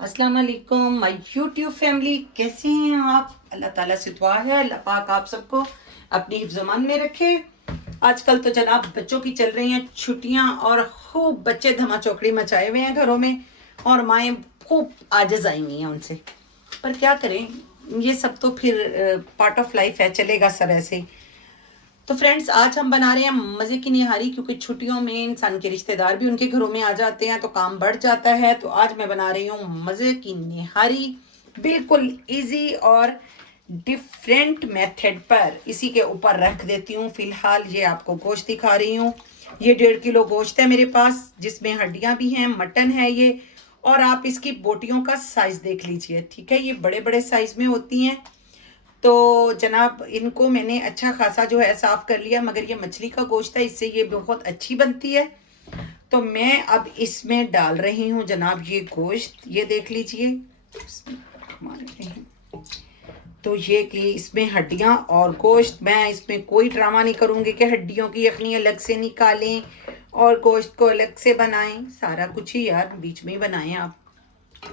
अस्सलाम वालेकुम my YouTube family, कैसे हैं आप? अल्लाह ताला से दुआ है अल्लाह पाक आप सबको अपनी हिफ्ज़-ओ-मान में रखे। आजकल तो जनाब बच्चों की चल रही हैं छुट्टियां और खूब बच्चे धमाचौकड़ी मचाए हुए हैं घरों में और माएँ खूब आजिज़ आई हुई हैं उनसे। पर क्या करें, ये सब तो फिर पार्ट ऑफ लाइफ है, चलेगा सब ऐसे ही। तो फ्रेंड्स, आज हम बना रहे हैं मज़े की निहारी, क्योंकि छुट्टियों में इंसान के रिश्तेदार भी उनके घरों में आ जाते हैं तो काम बढ़ जाता है। तो आज मैं बना रही हूँ मज़े की निहारी, बिल्कुल इजी और डिफरेंट मेथड पर। इसी के ऊपर रख देती हूँ। फिलहाल ये आपको गोश्त दिखा रही हूँ। ये 1.5 किलो गोश्त है मेरे पास, जिसमें हड्डियाँ भी हैं, मटन है ये। और आप इसकी बोटियों का साइज़ देख लीजिए, ठीक है? ये बड़े बड़े साइज़ में होती हैं। तो जनाब इनको मैंने अच्छा खासा जो है साफ़ कर लिया, मगर ये मछली का गोश्त है, इससे ये बहुत अच्छी बनती है। तो मैं अब इसमें डाल रही हूँ जनाब ये गोश्त, ये देख लीजिए। तो ये कि इसमें हड्डियाँ और गोश्त, मैं इसमें कोई ड्रामा नहीं करूँगी कि हड्डियों की यखनी अलग से निकालें और गोश्त को अलग से बनाएं। सारा कुछ ही यार बीच में ही बनाएं आप।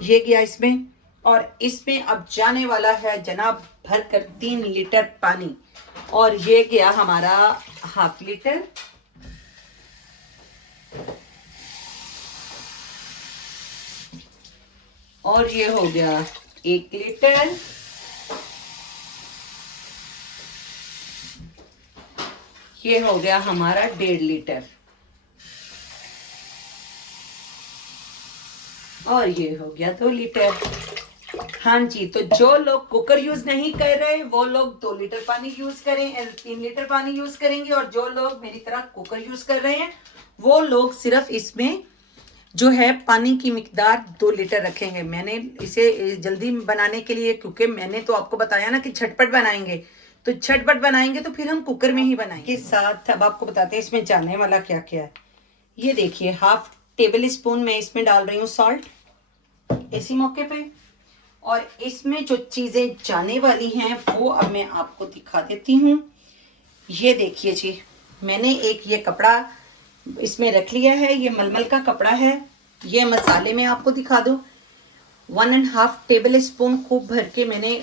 ये गया इसमें, और इसमें अब जाने वाला है जनाब भरकर 3 लीटर पानी। और ये गया हमारा ½ लीटर। और ये हो गया 1 लीटर। ये हो गया हमारा 1.5 लीटर। और ये हो गया 2 लीटर। हाँ जी, तो जो लोग कुकर यूज नहीं कर रहे वो लोग 2 लीटर पानी यूज करें, 3 लीटर पानी यूज करेंगे। और जो लोग मेरी तरह कुकर यूज कर रहे हैं वो लोग सिर्फ इसमें जो है पानी की मिकदार 2 लीटर रखेंगे। मैंने इसे जल्दी बनाने के लिए, क्योंकि मैंने तो आपको बताया ना कि झटपट बनाएंगे, तो झटपट बनाएंगे तो फिर हम कुकर में ही बनाएंगे। के साथ अब आपको बताते हैं इसमें जाने वाला क्या क्या है। ये देखिए, ½ टेबल स्पून मैं इसमें डाल रही हूँ सॉल्ट, इसी मौके पे। और इसमें जो चीज़ें जाने वाली हैं वो अब मैं आपको दिखा देती हूँ। ये देखिए जी, मैंने एक ये कपड़ा इसमें रख लिया है, ये मलमल का कपड़ा है। ये मसाले में आपको दिखा दूँ, 1½ टेबल स्पून खूब भर के मैंने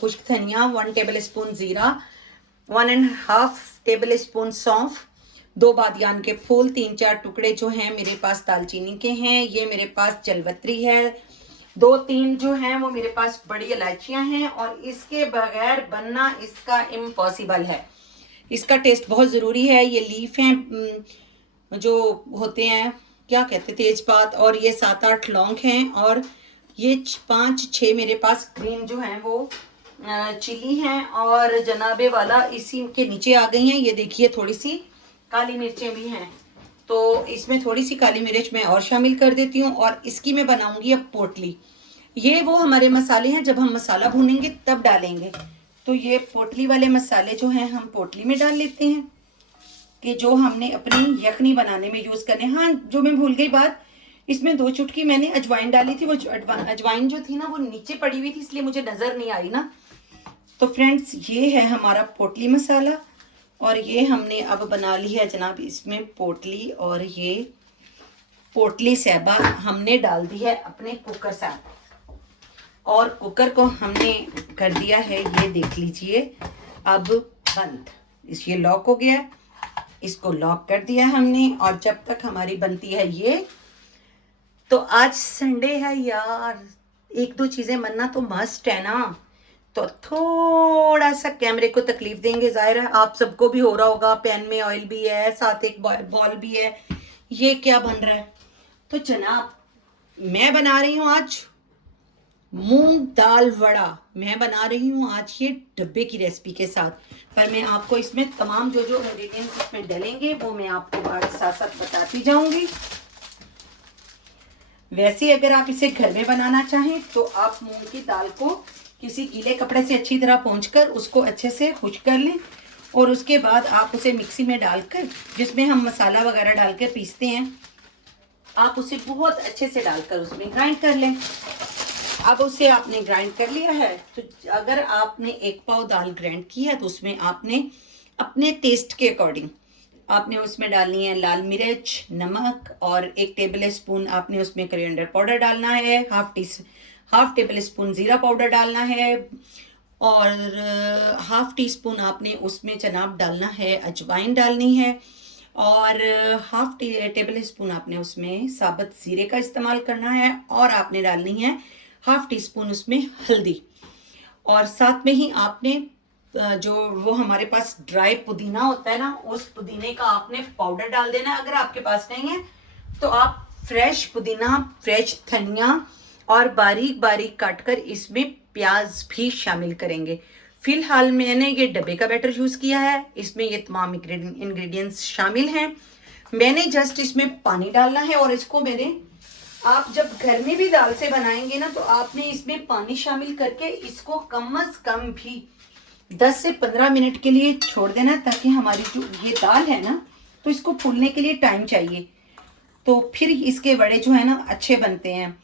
खुश्क धनिया, 1 टेबल स्पून ज़ीरा, 1½ टेबल स्पून सौंफ, 2 बादियान के फूल, 3-4 टुकड़े जो हैं मेरे पास दालचीनी के हैं। ये मेरे पास जलवत्री है, 2-3 जो हैं वो मेरे पास बड़ी इलायचियां हैं। और इसके बगैर बनना इसका इम्पॉसिबल है। इसका टेस्ट बहुत ज़रूरी है। ये लीफ हैं जो होते हैं, क्या कहते हैं, तेजपात। और ये 7-8 लौंग हैं। और ये 5-6 मेरे पास ग्रीन जो हैं वो चिली हैं। और जनाबे वाला इसी के नीचे आ गई हैं। ये देखिए, थोड़ी सी काली मिर्चें भी हैं, तो इसमें थोड़ी सी काली मिर्च मैं और शामिल कर देती हूँ। और इसकी मैं बनाऊंगी अब पोटली। ये वो हमारे मसाले हैं, जब हम मसाला भूनेंगे तब डालेंगे। तो ये पोटली वाले मसाले जो हैं हम पोटली में डाल लेते हैं, कि जो हमने अपनी यखनी बनाने में यूज़ करने। हाँ, जो मैं भूल गई बात, इसमें 2 चुटकी मैंने अजवाइन डाली थी। वो अजवाइन जो थी ना वो नीचे पड़ी हुई थी, इसलिए मुझे नज़र नहीं आई ना। तो फ्रेंड्स, ये है हमारा पोटली मसाला। और ये हमने अब बना ली है जनाब इसमें पोटली। और ये पोटली सहबा हमने डाल दी है अपने कुकर साथ, और कुकर को हमने कर दिया है, ये देख लीजिए, अब बंद। ये लॉक हो गया, इसको लॉक कर दिया हमने। और जब तक हमारी बनती है ये, तो आज संडे है यार, 1-2 चीज़ें बनना तो मस्ट है ना। तो थोड़ा सा कैमरे को तकलीफ देंगे, जाहिर है आप सबको भी हो रहा होगा। पैन में ऑयल भी है, साथ एक बॉल भी है। ये क्या बन रहा है? तो जनाब मैं बना रही हूँ आज मूंग दाल वड़ा। मैं बना रही हूँ आज ये डब्बे की रेसिपी के साथ। पर मैं आपको इसमें तमाम जो जो इंग्रेडिएंट्स इसमें डलेंगे वो मैं आपको बाद साथ साथ बताती जाऊंगी। वैसे अगर आप इसे घर में बनाना चाहें तो आप मूंग की दाल को किसी गीले कपड़े से अच्छी तरह पोंछकर उसको अच्छे से खुश्क कर लें। और उसके बाद आप उसे मिक्सी में डालकर, जिसमें हम मसाला वगैरह डाल कर पीसते हैं, आप उसे बहुत अच्छे से डालकर उसमें ग्राइंड कर लें। अब उसे आपने ग्राइंड कर लिया है, तो अगर आपने 1 पाव दाल ग्राइंड की है तो उसमें आपने अपने टेस्ट के अकॉर्डिंग आपने उसमें डालनी है लाल मिर्च, नमक, और 1 टेबल स्पून आपने उसमें कोरिएंडर पाउडर डालना है, हाफ टेबल स्पून ज़ीरा पाउडर डालना है और हाफ टी स्पून आपने उसमें जनाब डालना है अजवाइन डालनी है और हाफ टेबल स्पून आपने उसमें साबुत ज़ीरे का इस्तेमाल करना है और आपने डालनी है हाफ टी स्पून उसमें हल्दी और साथ में ही आपने जो वो हमारे पास ड्राई पुदीना होता है ना, उस पुदीने का आपने पाउडर डाल देना है। अगर आपके पास नहीं है तो आप फ्रेश पुदीना, फ्रेश धनिया और बारीक बारीक काटकर इसमें प्याज भी शामिल करेंगे। फिलहाल मैंने ये डब्बे का बैटर यूज़ किया है, इसमें ये तमाम इंग्रेडिएंट्स शामिल हैं। मैंने जस्ट इसमें पानी डालना है और इसको आप जब घर में भी दाल से बनाएंगे ना तो आपने इसमें पानी शामिल करके इसको कम से कम भी 10 से 15 मिनट के लिए छोड़ देना, ताकि हमारी जो ये दाल है ना तो इसको फूलने के लिए टाइम चाहिए, तो फिर इसके बड़े जो है ना अच्छे बनते हैं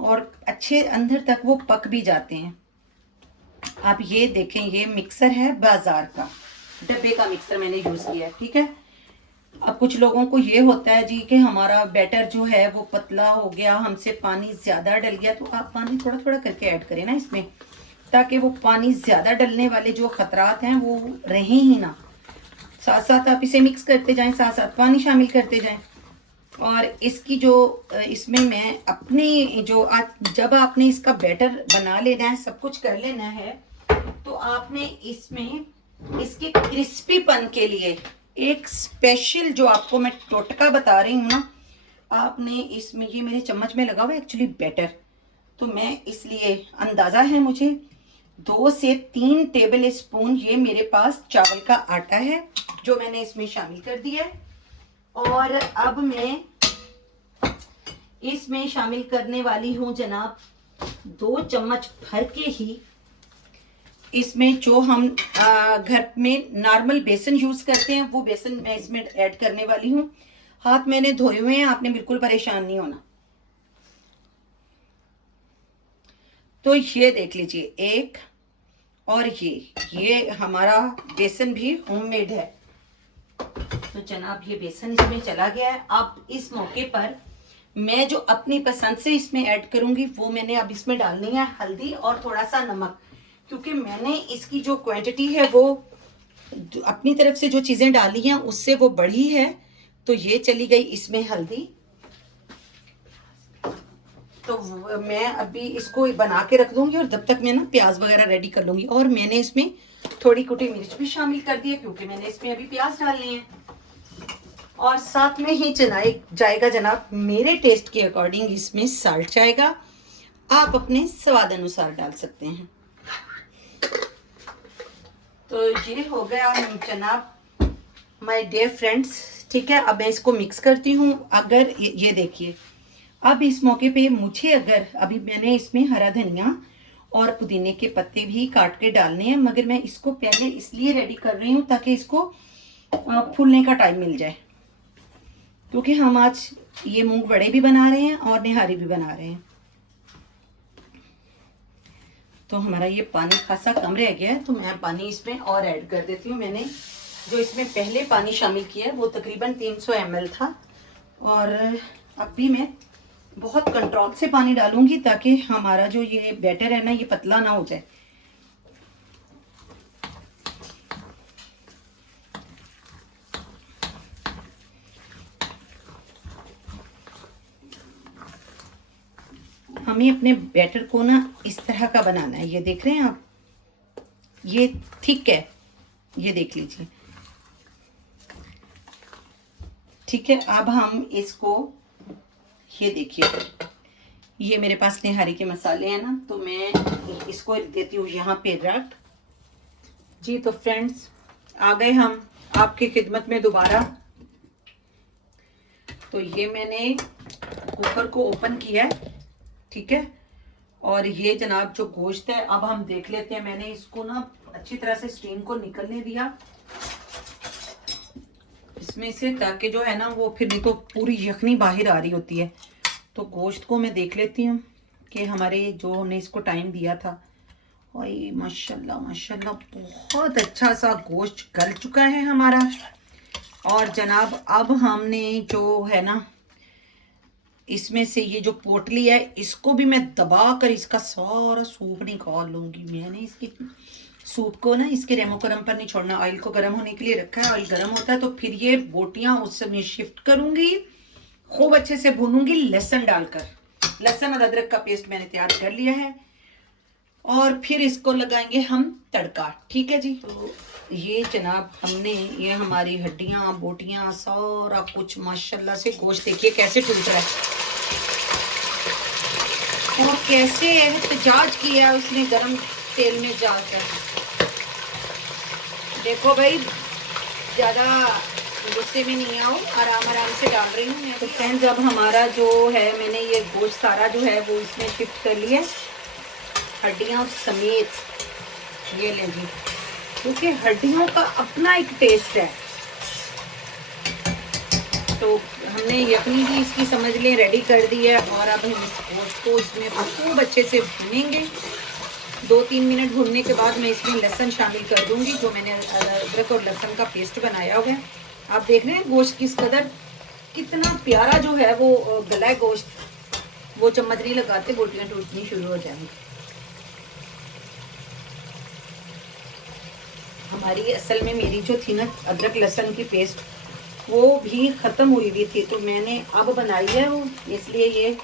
और अच्छे अंदर तक वो पक भी जाते हैं। आप ये देखें, ये मिक्सर है बाजार का, डब्बे का मिक्सर मैंने यूज़ किया है, ठीक है। अब कुछ लोगों को ये होता है जी कि हमारा बैटर जो है वो पतला हो गया, हमसे पानी ज़्यादा डल गया, तो आप पानी थोड़ा थोड़ा करके ऐड करें ना इसमें, ताकि वो पानी ज़्यादा डलने वाले जो ख़तरात हैं वो रहें ही ना। साथ साथ आप इसे मिक्स करते जाएं, साथ साथ पानी शामिल करते जाएं। और इसकी जो इसमें मैं अपनी जो आज जब आपने इसका बैटर बना लेना है, सब कुछ कर लेना है, तो आपने इसमें इसके क्रिस्पीपन के लिए एक स्पेशल जो आपको मैं टोटका बता रही हूँ ना, आपने इसमें, ये मेरे चम्मच में लगा हुआ है एक्चुअली बैटर, तो मैं इसलिए अंदाज़ा है मुझे 2 से 3 टेबल स्पून ये मेरे पास चावल का आटा है जो मैंने इसमें शामिल कर दिया है। और अब मैं इसमें शामिल करने वाली हूँ जनाब 2 चम्मच भर के ही इसमें जो हम घर में नॉर्मल बेसन यूज करते हैं वो बेसन मैं इसमें ऐड करने वाली हूँ। हाथ मैंने धोए हुए हैं, आपने बिल्कुल परेशान नहीं होना। तो ये देख लीजिए एक, और ये हमारा बेसन भी होममेड है। तो जनाब ये बेसन इसमें चला गया है। अब इस मौके पर मैं जो अपनी पसंद से इसमें ऐड करूंगी वो मैंने अब इसमें डालनी है हल्दी और थोड़ा सा नमक, क्योंकि मैंने इसकी जो क्वांटिटी है वो अपनी तरफ से जो चीज़ें डाली हैं उससे वो बढ़ी है, तो ये चली गई इसमें हल्दी। तो मैं अभी इसको बना के रख दूंगी और तब तक मैं ना प्याज वगैरह रेडी कर लूंगी। और मैंने इसमें थोड़ी कुटी मिर्च भी शामिल कर दी है क्योंकि मैंने इसमें अभी प्याज डालनी है। और साथ में ही जाएगा जनाब मेरे टेस्ट के अकॉर्डिंग इसमें साल्ट जाएगा, आप अपने स्वाद अनुसार डाल सकते हैं। तो ये हो गया जनाब माय डियर फ्रेंड्स, ठीक है। अब मैं इसको मिक्स करती हूँ। अगर ये देखिए, अब इस मौके पे मुझे अगर अभी मैंने इसमें हरा धनिया और पुदीने के पत्ते भी काट के डालने हैं, मगर मैं इसको पहले इसलिए रेडी कर रही हूँ ताकि इसको फूलने का टाइम मिल जाए, क्योंकि हम आज ये मूंग वड़े भी बना रहे हैं और निहारी भी बना रहे हैं। तो हमारा ये पानी खासा कम रह गया है, तो मैं पानी इसमें और ऐड कर देती हूँ। मैंने जो इसमें पहले पानी शामिल किया है वो तकरीबन 300 ml था, और अब भी मैं बहुत कंट्रोल से पानी डालूंगी ताकि हमारा जो ये बैटर है ना ये पतला ना हो जाए। हमें अपने बैटर को ना इस तरह का बनाना है। ये देख रहे हैं आप, ये थिक है, ये देख लीजिए, ठीक है। अब हम इसको, ये देखिए, ये मेरे पास निहारी के मसाले हैं ना, तो मैं इसको देती हूँ यहाँ पे रख जी। तो फ्रेंड्स आ गए हम आपकी खिदमत में दोबारा। तो ये मैंने कुकर को ओपन किया है, ठीक है। और ये जनाब जो गोश्त है अब हम देख लेते हैं। मैंने इसको ना अच्छी तरह से स्टीम को निकलने दिया इसमें से, ताकि जो है ना वो फिर नहीं तो पूरी यखनी बाहर आ रही होती है। तो गोश्त को मैं देख लेती हूँ कि हमारे जो हमने इसको टाइम दिया था, और माशाल्लाह माशाल्लाह बहुत अच्छा सा गोश्त गल चुका है हमारा। और जनाब अब हमने जो है ना इसमें से ये जो पोटली है इसको भी मैं दबा कर इसका सारा सूप निकाल लूंगी। मैंने इसकी सूप को ना इसके रेमो गरम पर नहीं छोड़ना, ऑयल को गर्म होने के लिए रखा है। ऑयल गर्म होता है तो फिर ये बोटियां उसमें शिफ्ट करूंगी, खूब अच्छे से भूनूंगी लहसुन डालकर। लहसुन और अदरक का पेस्ट मैंने तैयार कर लिया है और फिर इसको लगाएंगे हम तड़का। ठीक है जी। तो ये जनाब हमने ये हमारी हड्डियां बोटियां सारा कुछ माशाल्लाह से गोश्त देखिए कैसे टूट रहा है और कैसे एहतजाज किया उसने गरम तेल में डालकर। देखो भाई ज़्यादा गुस्से में नहीं आओ, आराम आराम से डाल रही हूँ मैं। तो फ्रेंड्स अब हमारा जो है मैंने ये गोश्त सारा जो है वो इसमें शिफ्ट कर लिया हड्डियाँ समेत। ये लें जी, क्योंकि हड्डियों का अपना एक टेस्ट है। तो हमने यखनी भी इसकी समझ लें रेडी कर दी है और अब हम इस गोश्त को इसमें खूब अच्छे से भूनेंगे। 2-3 मिनट भूनने के बाद मैं इसमें लहसुन शामिल कर दूंगी, जो मैंने अदरक और लहसुन का पेस्ट बनाया हुआ है। आप देख रहे हैं गोश्त किस कदर कितना प्यारा जो है वो गला है गोश्त। वो चम्मच नहीं लगाते बोटियां टूटनी शुरू हो जाएंगी। हमारी असल में मेरी जो थी ना अदरक लहसुन की पेस्ट वो भी ख़त्म हुई हुई थी, तो मैंने अब बनाई है वो, इसलिए ये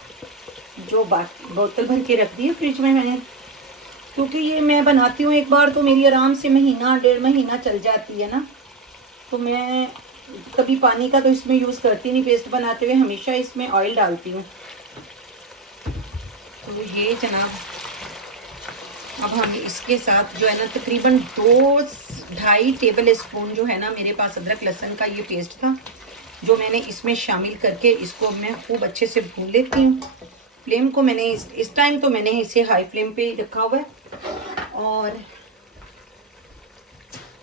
जो बोतल भर के रख दी है फ्रिज में मैंने, क्योंकि ये मैं बनाती हूँ एक बार तो मेरी आराम से महीना 1.5 महीना चल जाती है ना। तो मैं कभी पानी का तो इसमें यूज़ करती नहीं, पेस्ट बनाते हुए हमेशा इसमें ऑयल डालती हूँ। तो ये जनाब अब हम इसके साथ जो है ना तकरीबन 2-2.5 टेबल स्पून जो है ना मेरे पास अदरक लहसुन का ये पेस्ट था, जो मैंने इसमें शामिल करके इसको मैं खूब अच्छे से भून लेती हूँ। फ्लेम को मैंने इस टाइम तो मैंने इसे हाई फ्लेम पे ही रखा हुआ है। और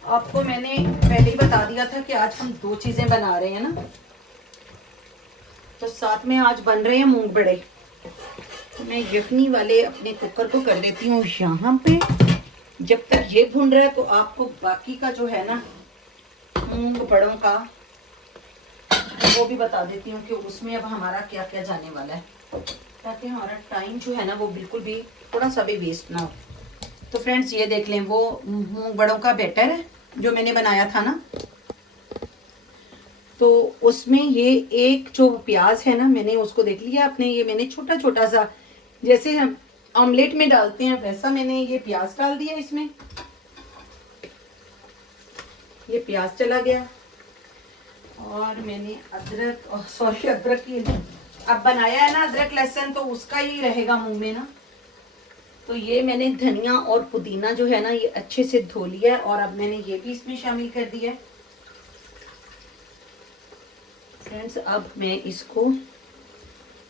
आपको मैंने पहले ही बता दिया था कि आज हम 2 चीज़ें बना रहे हैं ना, तो साथ में आज बन रहे हैं मूंग बड़े। मैं यखनी वाले अपने कुकर को कर देती हूँ यहाँ पे। जब तक ये भून रहा है तो आपको बाकी का जो है ना मूंग बड़ों का वो भी बता देती हूँ कि उसमें अब हमारा क्या क्या जाने वाला है, ताकि हमारा टाइम जो है ना वो बिल्कुल भी थोड़ा सा भी वेस्ट ना हो। तो फ्रेंड्स ये देख लें वो मूंग बड़ों का बैटर है जो मैंने बनाया था ना, तो उसमें ये एक जो प्याज है ना मैंने उसको देख लिया अपने, ये मैंने छोटा छोटा सा जैसे हम ऑमलेट में डालते हैं वैसा मैंने ये प्याज डाल दिया इसमें। ये प्याज चला गया और मैंने अदरक की अब बनाया है ना अदरक लहसुन, तो उसका ही रहेगा मुंह में ना। तो ये मैंने धनिया और पुदीना जो है ना ये अच्छे से धो लिया है और अब मैंने ये भी इसमें शामिल कर दिया है। फ्रेंड्स अब मैं इसको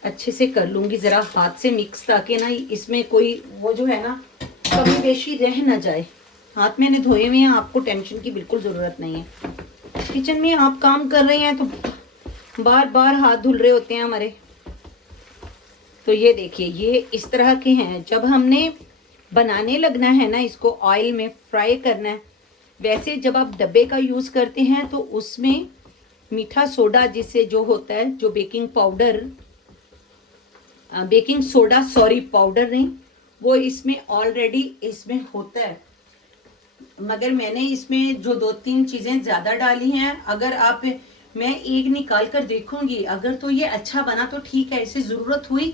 अच्छे से कर लूंगी जरा हाथ से मिक्स, ताकि ना इसमें कोई वो जो है ना कमी बेशी रह ना जाए। हाथ मैंने धोए हुए हैं, आपको टेंशन की बिल्कुल ज़रूरत नहीं है। किचन में आप काम कर रहे हैं तो बार बार हाथ धुल रहे होते हैं हमारे। तो ये देखिए ये इस तरह के हैं। जब हमने बनाने लगना है ना इसको ऑयल में फ्राई करना है। वैसे जब आप डब्बे का यूज़ करते हैं तो उसमें मीठा सोडा जिससे जो होता है जो बेकिंग सोडा पाउडर नहीं, वो इसमें ऑलरेडी इसमें होता है। मगर मैंने इसमें जो 2-3 चीज़ें ज़्यादा डाली हैं। अगर आप मैं एक निकाल कर देखूंगी, अगर तो ये अच्छा बना तो ठीक है, इसे ज़रूरत हुई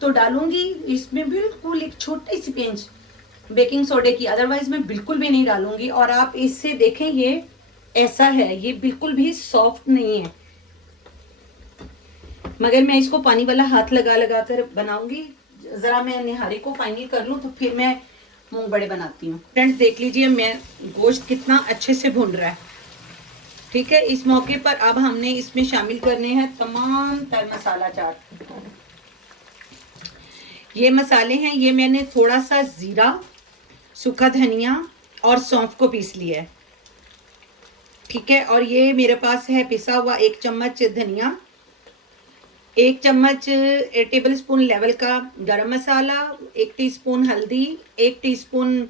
तो डालूंगी इसमें बिल्कुल एक छोटी सी पिंच बेकिंग सोडे की, अदरवाइज मैं बिल्कुल भी नहीं डालूंगी। और आप इससे देखें ये ऐसा है, ये बिल्कुल भी सॉफ्ट नहीं है। मगर मैं इसको पानी वाला हाथ लगा लगा कर बनाऊंगी। जरा मैं निहारी को फाइनल कर लूं तो फिर मैं मूंग बड़े बनाती हूँ। फ्रेंड्स देख लीजिए मैं गोश्त कितना अच्छे से भुन रहा है। ठीक है, इस मौके पर अब हमने इसमें शामिल करने हैं तमाम तर मसाला चाट। ये मसाले हैं, ये मैंने थोड़ा सा जीरा, सूखा धनिया और सौंफ को पीस लिया है। ठीक है, और ये मेरे पास है पिसा हुआ 1 चम्मच धनिया, 1 चम्मच टेबल स्पून लेवल का गरम मसाला, 1 टीस्पून हल्दी, 1 टीस्पून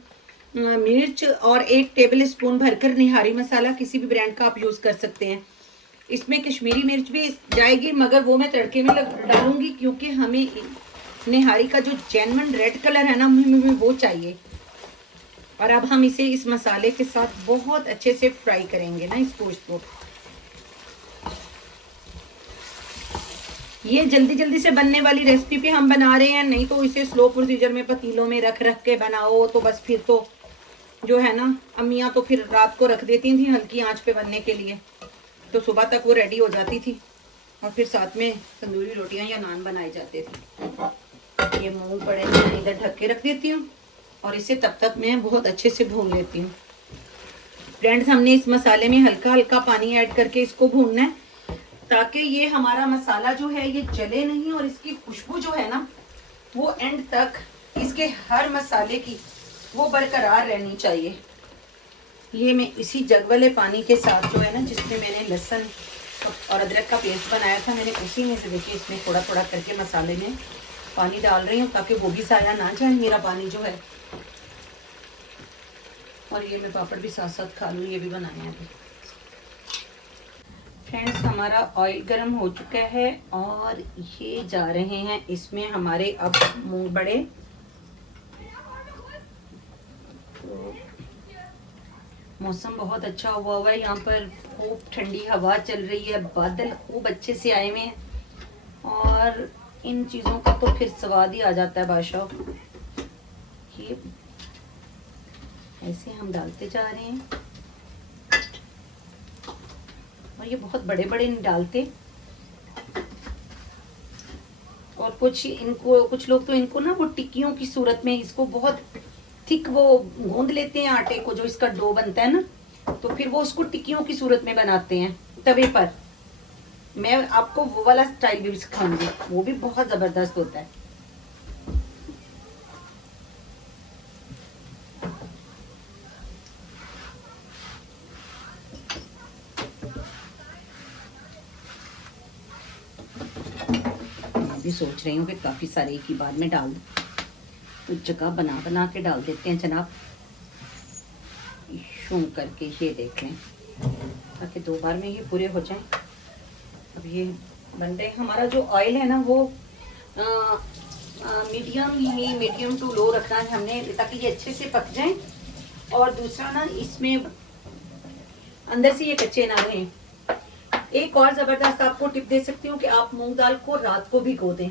मिर्च और 1 टेबल स्पून भरकर निहारी मसाला, किसी भी ब्रांड का आप यूज़ कर सकते हैं। इसमें कश्मीरी मिर्च भी जाएगी, मगर वो मैं तड़के में डालूंगी, क्योंकि हमें निहारी का जो जेन्युइन रेड कलर है ना, हमें वो चाहिए। और अब हम इसे इस मसाले के साथ बहुत अच्छे से फ्राई करेंगे ना इस गोश्त को। ये जल्दी जल्दी से बनने वाली रेसिपी पे हम बना रहे हैं, नहीं तो इसे स्लो प्रोसीजर में पतीलों में रख रख के बनाओ तो बस फिर तो जो है ना, अम्मियाँ तो फिर रात को रख देती थी हल्की आंच पे बनने के लिए, तो सुबह तक वो रेडी हो जाती थी और फिर साथ में तंदूरी रोटियां या नान बनाए जाते थे। ये मूंग पड़े मैं इधर ढक के रख देती हूँ और इसे तब तक मैं बहुत अच्छे से भून लेती हूँ। फ्रेंड्स, हमने इस मसाले में हल्का हल्का पानी ऐड करके इसको भूनना है, ताकि ये हमारा मसाला जो है ये जले नहीं और इसकी खुशबू जो है ना वो एंड तक इसके हर मसाले की वो बरकरार रहनी चाहिए। ये मैं इसी जग वाले पानी के साथ जो है ना, जिसमें मैंने लहसुन और अदरक का पेस्ट बनाया था, मैंने उसी में से देखिए इसमें थोड़ा थोड़ा करके मसाले में पानी डाल रही हूँ, ताकि वो भी साया ना जाए मेरा पानी जो है। और ये मैं पापड़ भी साथ साथ खा लूँ, ये भी बनाए हैं अभी। फ्रेंड्स, हमारा ऑयल गर्म हो चुका है और ये जा रहे हैं इसमें हमारे अब मूंग बड़े। तो मौसम बहुत अच्छा हुआ है, यहाँ पर खूब ठंडी हवा चल रही है, बादल खूब अच्छे से आए हुए हैं और इन चीज़ों का तो फिर स्वाद ही आ जाता है बादशाह। ये ऐसे हम डालते जा रहे हैं और ये बहुत बड़े बड़े नहीं डालते। और कुछ लोग तो इनको ना वो टिक्कियों की सूरत में इसको बहुत थिक वो गूंद लेते हैं आटे को, जो इसका डो बनता है ना, तो फिर वो उसको टिक्कियों की सूरत में बनाते हैं तवे पर। मैं आपको वो वाला स्टाइल भी सिखाऊंगी, वो भी बहुत जबरदस्त होता है। भी सोच रही हूँ कि काफ़ी सारे एक ही बार में डाल दूँ, तो जगह बना बना के डाल देते हैं जनाब, शूं करके। ये देख लें, ताकि 2 बार में ये पूरे हो जाएं। अब ये बन रहे, हमारा जो ऑयल है ना वो मीडियम टू लो रखना है हमने, ताकि ये अच्छे से पक जाएं। और दूसरा ना, इसमें अंदर से ये कच्चे ना रहें। एक और जबरदस्त आपको टिप दे सकती हूँ कि आप मूंग दाल को रात को भिगो दें।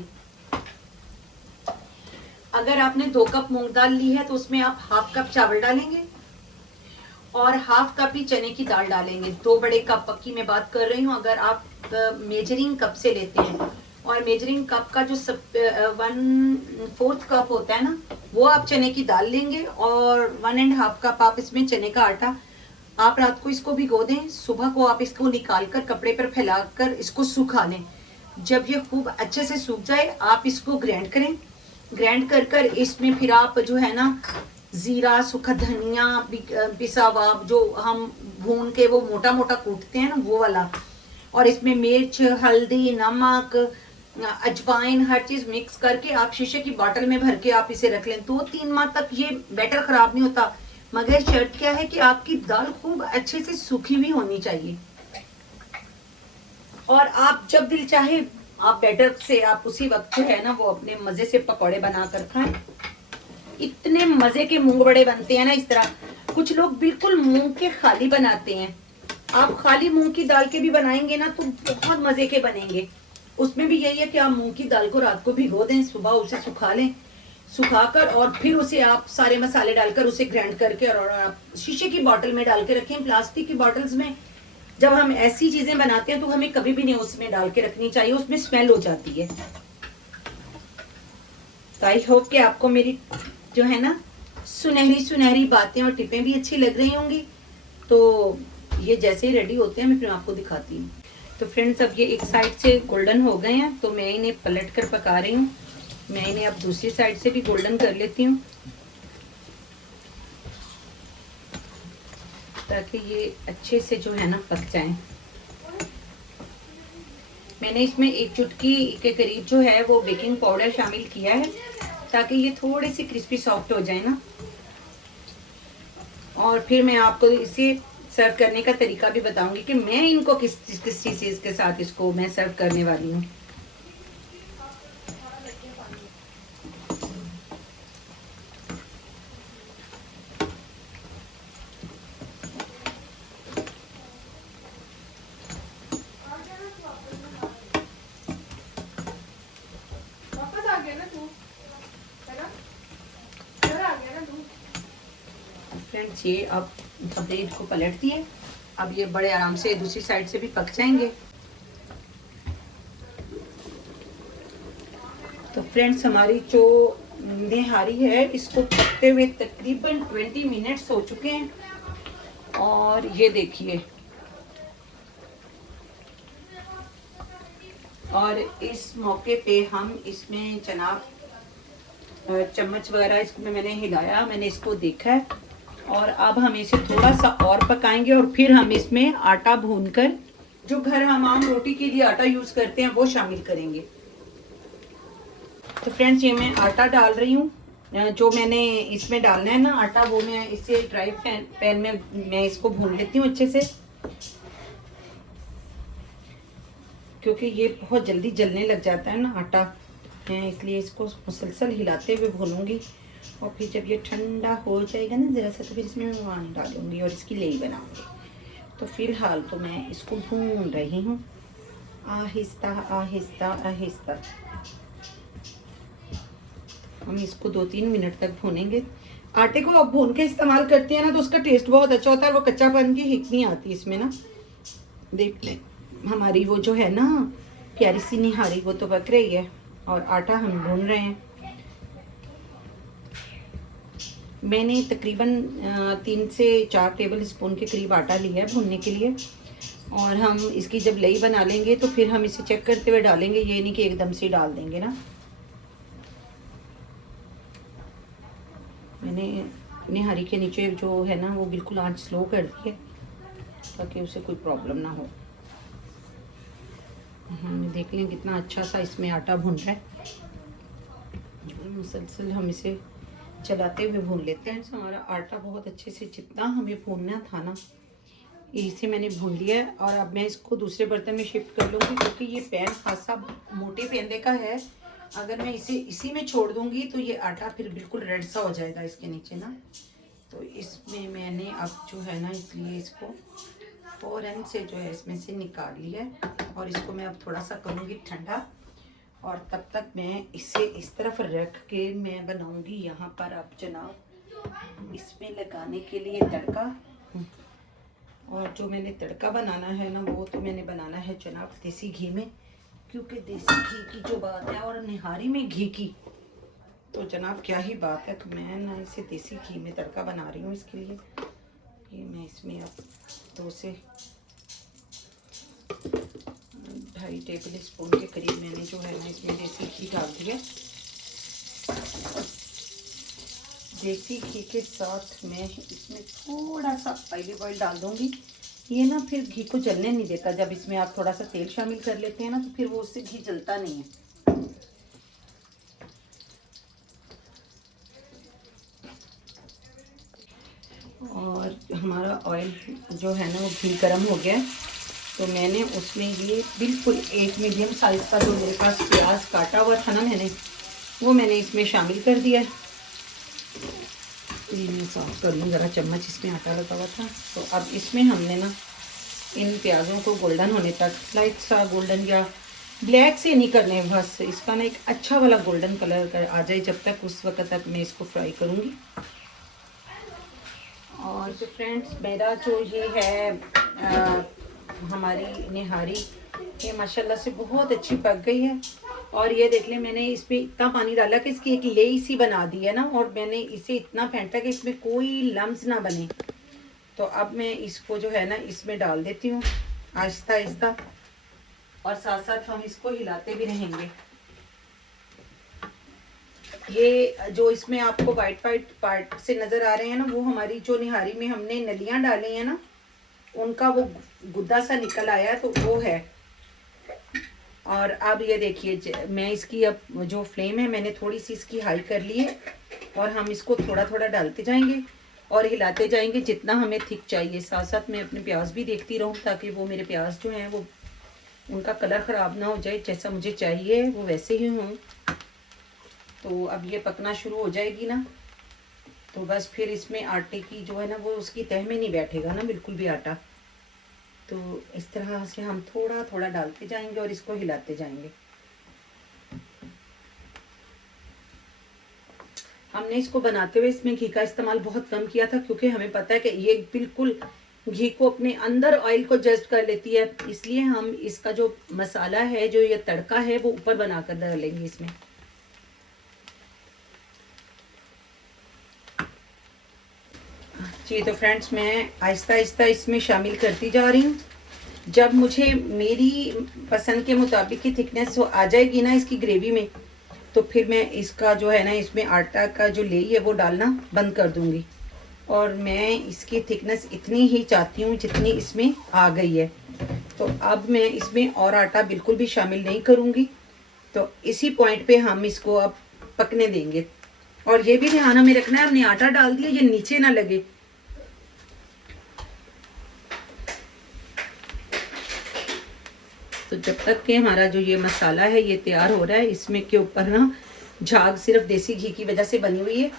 अगर आपने 2 कप मूंग दाल ली है तो उसमें आप ½ कप चावल डालेंगे और ½ कप ही चने की दाल डालेंगे। 2 बड़े कप की मैं बात कर रही हूँ। अगर आप मेजरिंग कप से लेते हैं, और मेजरिंग कप का जो 1/4 कप होता है ना, वो आप चने की दाल लेंगे और 1½ कप आप इसमें चने का आटा। आप रात को इसको भिगो दें, सुबह को आप इसको निकाल कर कपड़े पर फैलाकर इसको सुखा लें। जब ये खूब अच्छे से सूख जाए, आप इसको ग्राइंड करें। ग्राइंड कर कर इसमें फिर आप जो है ना, जीरा, सूखा धनिया पिसा हुआ, जो हम भून के वो मोटा मोटा कूटते हैं ना, वो वाला, और इसमें मिर्च, हल्दी, नमक, अजवाइन, हर चीज मिक्स करके आप शीशे की बोतल में भर के आप इसे रख लें। 2-3 माह तक ये बैटर खराब नहीं होता, मगर शर्त क्या है कि आपकी दाल खूब अच्छे से सूखी हुई होनी चाहिए। और आप जब दिल चाहे आप बैटर से आप उसी वक्त जो है ना वो अपने मजे से पकौड़े बनाकर खाएं। इतने मजे के मूंग बड़े बनते हैं ना इस तरह। कुछ लोग बिल्कुल मूंग के खाली बनाते हैं, आप खाली मूंग की दाल के भी बनाएंगे ना तो बहुत मजे के बनेंगे। उसमें भी यही है कि आप मूंग की दाल को रात को भिगो दें, सुबह उसे सुखा लें, सुखाकर और फिर उसे आप सारे मसाले डालकर उसे ग्राइंड करके और आप शीशे की बोतल में डाल के रखें। प्लास्टिक की बोतल्स में जब हम ऐसी चीजें बनाते हैं तो हमें कभी भी नहीं उसमें डाल के रखनी चाहिए, उसमें स्मेल हो जाती है। तो आई होप कि आपको मेरी जो है ना सुनहरी सुनहरी बातें और टिपें भी अच्छी लग रही होंगी। तो ये जैसे ही रेडी होते हैं मैं फिर आपको दिखाती हूँ। तो फ्रेंड्स, अब ये एक साइड से गोल्डन हो गए हैं तो मैं इन्हें पलट कर पका रही हूँ। मैं इन्हें अब दूसरी साइड से भी गोल्डन कर लेती हूँ, ताकि ये अच्छे से जो है ना पक जाएं। मैंने इसमें 1 चुटकी के करीब जो है वो बेकिंग पाउडर शामिल किया है, ताकि ये थोड़े से क्रिस्पी सॉफ्ट हो जाए ना। और फिर मैं आपको इसे सर्व करने का तरीका भी बताऊंगी कि मैं इनको किस किस चीज़ के साथ इसको मैं सर्व करने वाली हूँ। फ्रेंड्स ये अब ब्रेड को पलट दिए, अब ये बड़े आराम से दूसरी साइड से भी पक जाएंगे। तो फ्रेंड्स हमारी जो निहारी है इसको पकते हुए तकरीबन 20 मिनट्स हो चुके हैं और ये देखिए, और इस मौके पे हम इसमें जनाब चम्मच वगैरह इसमें मैंने हिलाया, मैंने इसको देखा है और अब हम इसे थोड़ा सा और पकाएंगे और फिर हम इसमें आटा भूनकर जो घर हम आम रोटी के लिए आटा यूज करते हैं वो शामिल करेंगे। तो फ्रेंड्स ये मैं आटा डाल रही हूँ, जो मैंने इसमें डालना है ना आटा, वो मैं इसे ड्राई पैन में मैं इसको भून लेती हूँ अच्छे से, क्योंकि ये बहुत जल्दी जलने लग जाता है ना आटा, मैं इसलिए इसको मुसलसल हिलाते हुए भूनूंगी। और फिर जब ये ठंडा हो जाएगा ना ज़रा सा, तो फिर इसमें मैं पानी डालूंगी और इसकी लेई बनाऊंगी। तो फिलहाल तो मैं इसको भून रही हूँ आहिस्ता आहिस्ता आहिस्ता। हम इसको 2-3 मिनट तक भूनेंगे। आटे को अब भून के इस्तेमाल करते हैं ना तो उसका टेस्ट बहुत अच्छा होता है, वो कच्चापन की हिक नहीं आती इसमें ना। देख ले हमारी वो जो है ना प्यारी सी निहारी वो तो पक रही है और आटा हम भून रहे हैं। मैंने तकरीबन 3 से 4 टेबल स्पून के करीब आटा लिया है भूनने के लिए, और हम इसकी जब लई बना लेंगे तो फिर हम इसे चेक करते हुए डालेंगे, ये नहीं कि एकदम से डाल देंगे ना। मैंने निहारी के नीचे जो है ना वो बिल्कुल आंच स्लो कर दी है ताकि उसे कोई प्रॉब्लम ना हो। हम देख लें कितना अच्छा सा इसमें आटा भुन रहा है, मुसलसल हम इसे चलाते हुए भून लेते हैं। हमारा आटा बहुत अच्छे से जितना हमें भूनना था ना इसे मैंने भून लिया है, और अब मैं इसको दूसरे बर्तन में शिफ्ट कर लूँगी क्योंकि ये पैन खासा मोटे पेंदे का है। अगर मैं इसे इसी में छोड़ दूँगी तो ये आटा फिर बिल्कुल रेड सा हो जाएगा इसके नीचे ना। तो इसमें मैंने अब जो है ना इसलिए इसको फ़ौरन से जो है इसमें से निकाल लिया है और इसको मैं अब थोड़ा सा करूँगी ठंडा, और तब तक मैं इसे इस तरफ रख के मैं बनाऊंगी यहाँ पर अब जनाब इसमें लगाने के लिए तड़का। और जो मैंने तड़का बनाना है ना वो तो मैंने बनाना है जनाब देसी घी में, क्योंकि देसी घी की जो बात है और निहारी में घी की तो जनाब क्या ही बात है। तो मैं ना इसे देसी घी में तड़का बना रही हूँ। इसके लिए ये मैं इसमें अब 2 से 2.5 टेबल स्पून के करीब मैंने जो है ना इसमें देसी घी डाल दिया। देसी घी के साथ मैं इसमें थोड़ा सा ऑलिव ऑयल डाल दूंगी। ये ना फिर घी को जलने नहीं देता, जब इसमें आप थोड़ा सा तेल शामिल कर लेते हैं ना तो फिर वो उससे घी जलता नहीं है। और हमारा ऑयल जो है ना वो घी गर्म हो गया है, तो मैंने उसमें ये बिल्कुल एक मीडियम साइज़ का जो मेरे पास प्याज काटा हुआ था ना वो मैंने इसमें शामिल कर दिया है। ये मैं साफ कर लूँ ज़रा, चम्मच इसमें आटा लगा हुआ था। तो अब इसमें हमने ना इन प्याज़ों को गोल्डन होने तक, लाइट सा गोल्डन या ब्लैक से नहीं करने, बस इसका ना एक अच्छा वाला गोल्डन कलर कर आ जाए जब तक, उस वक्त तक मैं इसको फ्राई करूँगी। और जो फ्रेंड्स मेरा जो ये है हमारी निहारी ये माशाल्लाह से बहुत अच्छी पक गई है। और ये देख लें मैंने इस पर इतना पानी डाला कि इसकी एक लेई सी बना दी है ना, और मैंने इसे इतना फेंटा कि इसमें कोई लम्स ना बने। तो अब मैं इसको जो है ना इसमें डाल देती हूँ आहिस्ता आहिस्ता, और साथ साथ हम इसको हिलाते भी रहेंगे। ये जो इसमें आपको वाइट वाइट पार्ट से नज़र आ रहे हैं ना वो हमारी जो निहारी में हमने नलियाँ डाली हैं ना उनका वो गुद्दा सा निकल आया, तो वो है। और अब ये देखिए मैं इसकी अब जो फ्लेम है मैंने थोड़ी सी इसकी हाई कर ली है, और हम इसको थोड़ा थोड़ा डालते जाएंगे और हिलाते जाएंगे जितना हमें थिक चाहिए। साथ साथ मैं अपने प्याज भी देखती रहूँ ताकि वो मेरे प्याज जो हैं वो उनका कलर ख़राब ना हो जाए, जैसा मुझे चाहिए वो वैसे ही हों। तो अब ये पकना शुरू हो जाएगी ना, तो बस फिर इसमें आटे की जो है ना वो उसकी तह में नहीं बैठेगा ना बिल्कुल भी आटा। तो इस तरह से हम थोड़ा थोड़ा डालते जाएंगे और इसको हिलाते जाएंगे। हमने इसको बनाते हुए इसमें घी का इस्तेमाल बहुत कम किया था, क्योंकि हमें पता है कि ये बिल्कुल घी को अपने अंदर ऑयल को जस्ट कर लेती है, इसलिए हम इसका जो मसाला है, जो ये तड़का है, वो ऊपर बनाकर डालेंगे इसमें। जी तो फ्रेंड्स, मैं आहिस्ता आहिस्ता इसमें शामिल करती जा रही हूँ। जब मुझे मेरी पसंद के मुताबिक की थिकनेस आ जाएगी ना इसकी ग्रेवी में, तो फिर मैं इसका जो है ना इसमें आटा का जो लेई है वो डालना बंद कर दूंगी। और मैं इसकी थिकनेस इतनी ही चाहती हूँ जितनी इसमें आ गई है। तो अब मैं इसमें और आटा बिल्कुल भी शामिल नहीं करूँगी। तो इसी पॉइंट पे हम इसको अब पकने देंगे। और ये भी ध्यान हमें रखना है, हमने आटा डाल दिया, ये नीचे ना लगे। तो जब तक कि हमारा जो ये मसाला है ये तैयार हो रहा है, इसमें के ऊपर ना झाग सिर्फ देसी घी की वजह से बनी हुई है।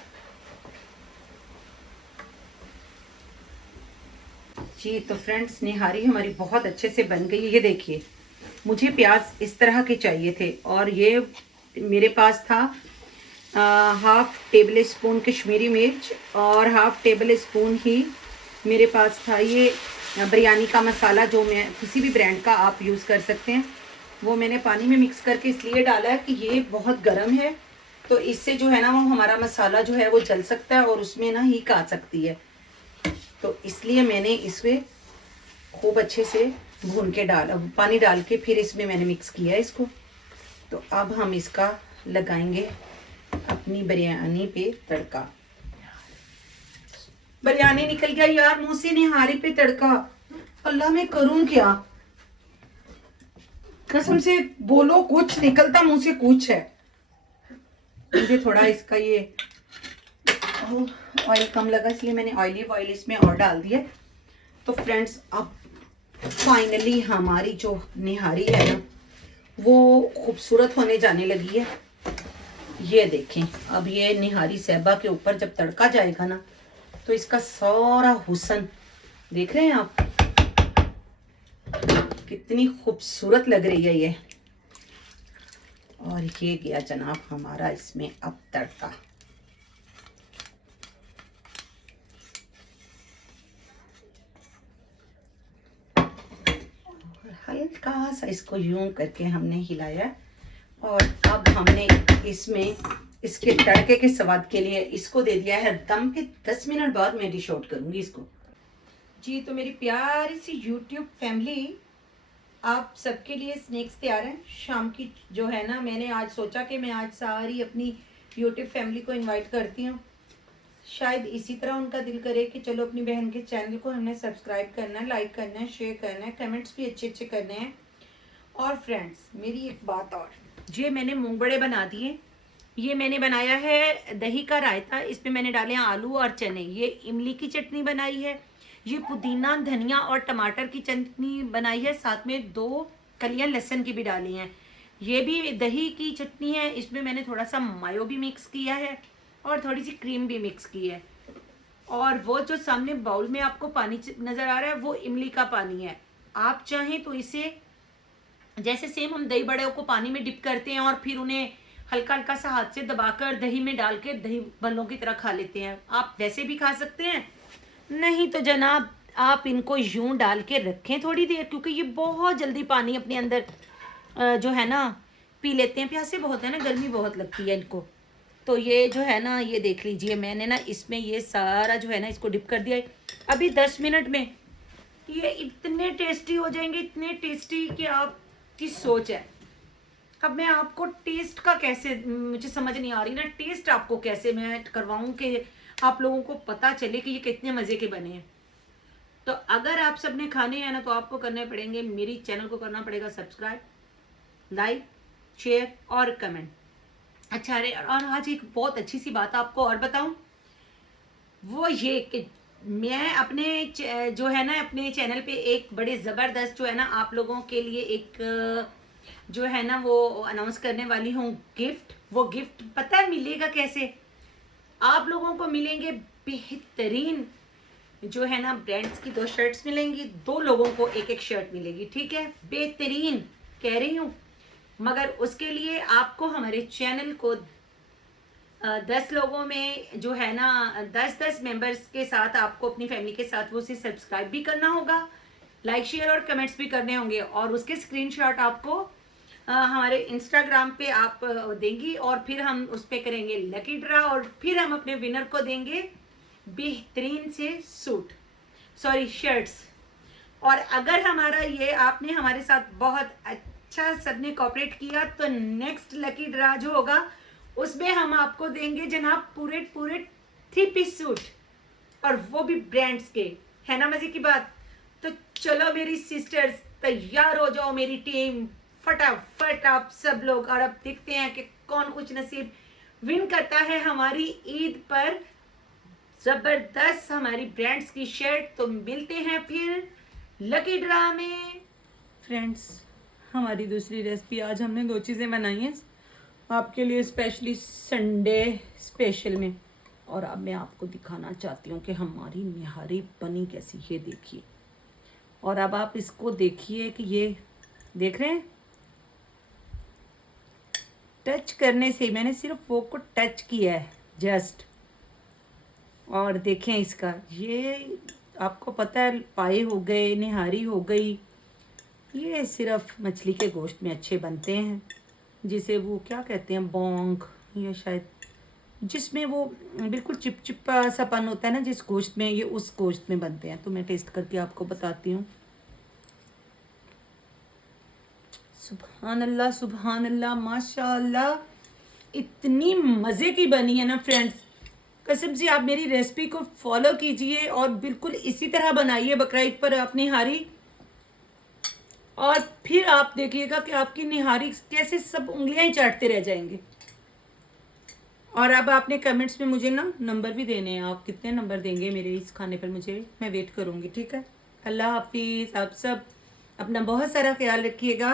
जी तो फ्रेंड्स, निहारी हमारी बहुत अच्छे से बन गई है। ये देखिए, मुझे प्याज इस तरह के चाहिए थे और ये मेरे पास था हाफ टेबल स्पून कश्मीरी मिर्च और हाफ टेबल स्पून ही मेरे पास था ये बिरयानी का मसाला, जो मैं किसी भी ब्रांड का आप यूज़ कर सकते हैं। वो मैंने पानी में मिक्स करके इसलिए डाला है कि ये बहुत गर्म है, तो इससे जो है ना वो हमारा मसाला जो है वो जल सकता है और उसमें ना हीक आ सकती है। तो इसलिए मैंने इसमें खूब अच्छे से भून के पानी डाल के फिर इसमें मैंने मिक्स किया इसको। तो अब हम इसका लगाएंगे अपनी बिरयानी पे तड़का। बिरयानी निकल गया यार मुंह से, निहारी पे तड़का। अल्लाह मैं करूं क्या, कसम से बोलो, कुछ निकलता मुंह से कुछ है। मुझे थोड़ा इसका ये ऑयल कम लगा, इसलिए मैंने ऑलिव ऑयल इसमें और डाल दिया। तो फ्रेंड्स, अब फाइनली हमारी जो निहारी है ना वो खूबसूरत होने जाने लगी है। ये देखें, अब ये निहारी सहबा के ऊपर जब तड़का जाएगा ना तो इसका सारा हुस्न देख रहे हैं आप, कितनी खूबसूरत लग रही है ये। और ये गया जनाब हमारा इसमें अब तड़का। हल्का सा इसको यूं करके हमने हिलाया और अब हमने इसमें इसके तड़के के स्वाद के लिए इसको दे दिया है दम पे। 10 मिनट बाद मैं डिश आउट करूंगी इसको। जी तो मेरी प्यारी सी यूट्यूब फैमिली, आप सबके लिए स्नैक्स तैयार हैं शाम की। जो है ना, मैंने आज सोचा कि मैं आज सारी अपनी यूट्यूब फैमिली को इनवाइट करती हूँ। शायद इसी तरह उनका दिल करे कि चलो अपनी बहन के चैनल को हमने सब्सक्राइब करना है, लाइक करना है, शेयर करना है, कमेंट्स भी अच्छे अच्छे करने हैं। और फ्रेंड्स, मेरी एक बात और, ये मैंने मूंग बड़े बना दिए। ये मैंने बनाया है दही का रायता, इसमें मैंने डाले हैं आलू और चने। ये इमली की चटनी बनाई है, ये पुदीना धनिया और टमाटर की चटनी बनाई है, साथ में 2 कलियां लहसुन की भी डाली हैं। ये भी दही की चटनी है, इसमें मैंने थोड़ा सा मायो भी मिक्स किया है और थोड़ी सी क्रीम भी मिक्स की है। और वो जो सामने बाउल में आपको पानी नजर आ रहा है वो इमली का पानी है। आप चाहें तो इसे जैसे सेम हम दही बड़े को पानी में डिप करते हैं और फिर उन्हें हल्का हल्का सा हाथ से दबाकर दही में डाल के दही बल्लों की तरह खा लेते हैं, आप वैसे भी खा सकते हैं। नहीं तो जनाब आप इनको यूं डाल के रखें थोड़ी देर, क्योंकि ये बहुत जल्दी पानी अपने अंदर जो है ना पी लेते हैं। प्यासे बहुत है ना, गर्मी बहुत लगती है इनको। तो ये जो है ना, ये देख लीजिए, मैंने ना इसमें ये सारा जो है ना इसको डिप कर दिया है। अभी 10 मिनट में ये इतने टेस्टी हो जाएंगे, इतने टेस्टी कि आपकी सोच है। अब मैं आपको टेस्ट का कैसे, मुझे समझ नहीं आ रही ना, टेस्ट आपको कैसे मैं करवाऊं कि आप लोगों को पता चले कि ये कितने मज़े के बने हैं। तो अगर आप सबने खाने हैं ना तो आपको करने पड़ेंगे, मेरी चैनल को करना पड़ेगा सब्सक्राइब, लाइक, शेयर और कमेंट। अच्छा, अरे और आज एक बहुत अच्छी सी बात आपको और बताऊं, वो ये कि मैं अपने जो है ना अपने चैनल पे एक बड़े ज़बरदस्त जो है ना आप लोगों के लिए एक जो है ना वो अनाउंस करने वाली हूँ गिफ्ट। वो गिफ्ट पता है मिलेगा कैसे? आप लोगों को मिलेंगे बेहतरीन जो है ना ब्रांड्स की 2 शर्ट्स मिलेंगी, 2 लोगों को एक एक शर्ट मिलेगी, ठीक है? बेहतरीन कह रही हूँ। मगर उसके लिए आपको हमारे चैनल को 10 लोगों में जो है ना 10-10 मेंबर्स के साथ आपको अपनी फैमिली के साथ वो उसे सब्सक्राइब भी करना होगा, लाइक शेयर और कमेंट्स भी करने होंगे और उसके स्क्रीनशॉट आपको हमारे इंस्टाग्राम पे आप देंगी और फिर हम उस पर करेंगे लकी ड्रा और फिर हम अपने विनर को देंगे बेहतरीन से सूट, सॉरी शर्ट्स। और अगर हमारा ये आपने हमारे साथ बहुत अच्छा सबने कॉपरेट किया तो नेक्स्ट लकी ड्रा जो होगा उसमें हम आपको देंगे जनाब पूरे पूरे 3 पीस सूट और वो भी ब्रांड्स के। है ना मजे की बात? तो चलो मेरी सिस्टर्स तैयार हो जाओ मेरी टीम, फटाफट आप सब लोग। और अब देखते हैं कि कौन कुछ नसीब विन करता है हमारी ईद पर जबरदस्त हमारी ब्रांड्स की शर्ट। तो मिलते हैं फिर लकी ड्रा में। फ्रेंड्स, हमारी दूसरी रेसिपी आज हमने 2 चीज़ें बनाई हैं आपके लिए स्पेशली संडे स्पेशल में। और अब मैं आपको दिखाना चाहती हूँ कि हमारी निहारी बनी कैसी, ये देखिए। और अब आप इसको देखिए कि ये देख रहे हैं, टच करने से मैंने सिर्फ वो को टच किया है जस्ट। और देखें इसका, ये आपको पता है पाए हो गए, निहारी हो गई, ये सिर्फ मछली के गोश्त में अच्छे बनते हैं, जिसे वो क्या कहते हैं बोंग, या शायद जिसमें वो बिल्कुल चिपचिपा सापन होता है ना जिस गोश्त में, ये उस गोश्त में बनते हैं। तो मैं टेस्ट करके आपको बताती हूँ। सुभान अल्लाह माशाल्लाह, इतनी मज़े की बनी है ना फ्रेंड्स। कसम से आप मेरी रेसिपी को फॉलो कीजिए और बिल्कुल इसी तरह बनाइए बकरा ईद पर आप निहारी, और फिर आप देखिएगा कि आपकी निहारी कैसे सब उंगलियां ही चाटते रह जाएंगे। और अब आपने कमेंट्स में मुझे ना नंबर भी देने हैं, आप कितने नंबर देंगे मेरे इस खाने पर मुझे, मैं वेट करूँगी, ठीक है? अल्लाह हाफिज़। आप सब अपना बहुत सारा ख्याल रखिएगा।